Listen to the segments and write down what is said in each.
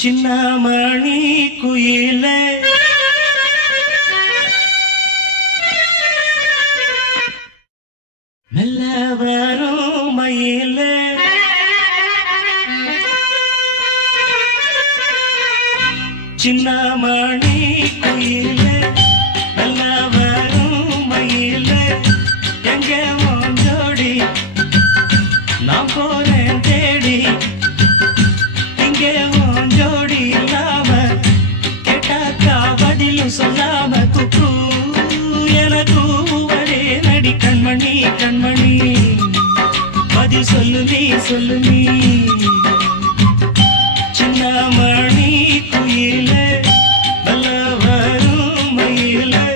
சின்னமணி குயிலே மெல்ல வரும் மயிலே சின்னமணி குயிலே மெல்ல வரும் மயிலே எங்க ஜோடி நான் போறேன் தேடி இங்கே ஜோடி இல்லாம கேட்டாக்கா பதிலும் சொல்லாம குக்கு எனக்கு ஒரே நடி கண்மணி கண்மணி பதில் சொல்லு நீ சின்னமணி குயிலே நல்ல வரும் மயிலே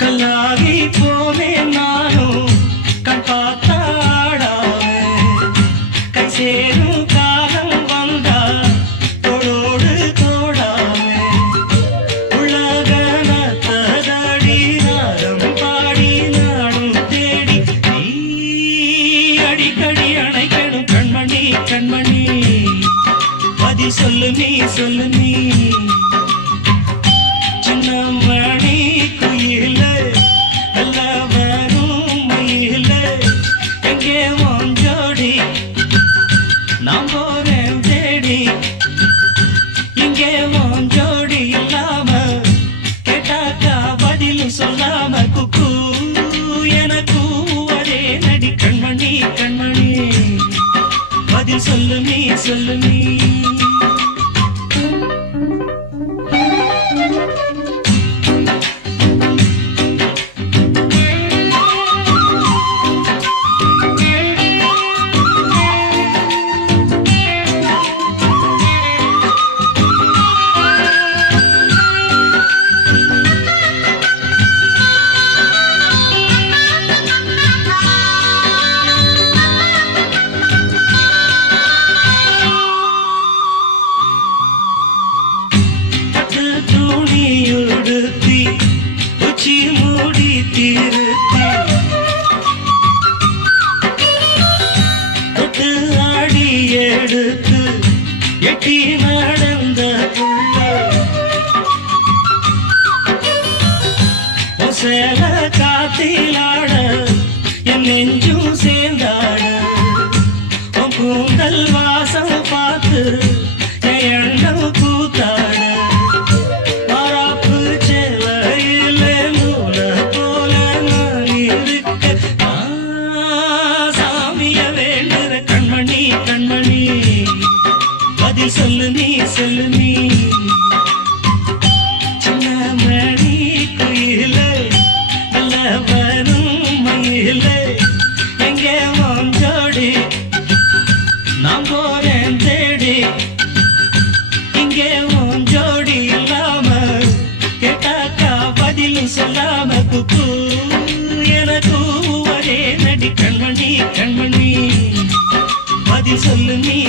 கல்லாகி போனேன் நானும் கண் பார்த்தாடாவே கை சேரும் காலம் வந்தா தோளோடு தோடாவே உலகனத்தடி நாடம் பாடி நாடும் தேடி நீ அடிக்கடி அணைக்கணும் கண்மணி கண்மணி பதில் சொல்லு நீ சின்னமணி குயிலே நல்ல வரும் மயிலே எங்கே ஜோடி நான் போறேன் தேடி இங்கே ஜோடி இல்லாம கேட்டாக்கா பதிலும் சொல்லாம குக்கு எனக்கு ஒரே நடி கண்மணி கண்மணி பதில் சொல்லு நீ துணியுடுத்தி உச்சி மூடி திருத்தி தொட்டு ஆடி எடுத்து எட்டி நடந்த சேல காத்திலாட என் நெஞ்சும் சேர்ந்தாட கூந்தல் வாசம் பார்த்து எண்ணம் கூத்தாட சொல்லு நீ சின்னமணி குயிலே நல்ல வரும் மயிலே எங்கே ஜோடி நான் போறேன் தேடி இங்கே ஜோடி இல்லாம கேட்டாக்கா பதிலும் சொல்லாம குக்கு எனக்கு ஒரே நடி கண்மணி கண்மணி பதில் சொல்லு நீ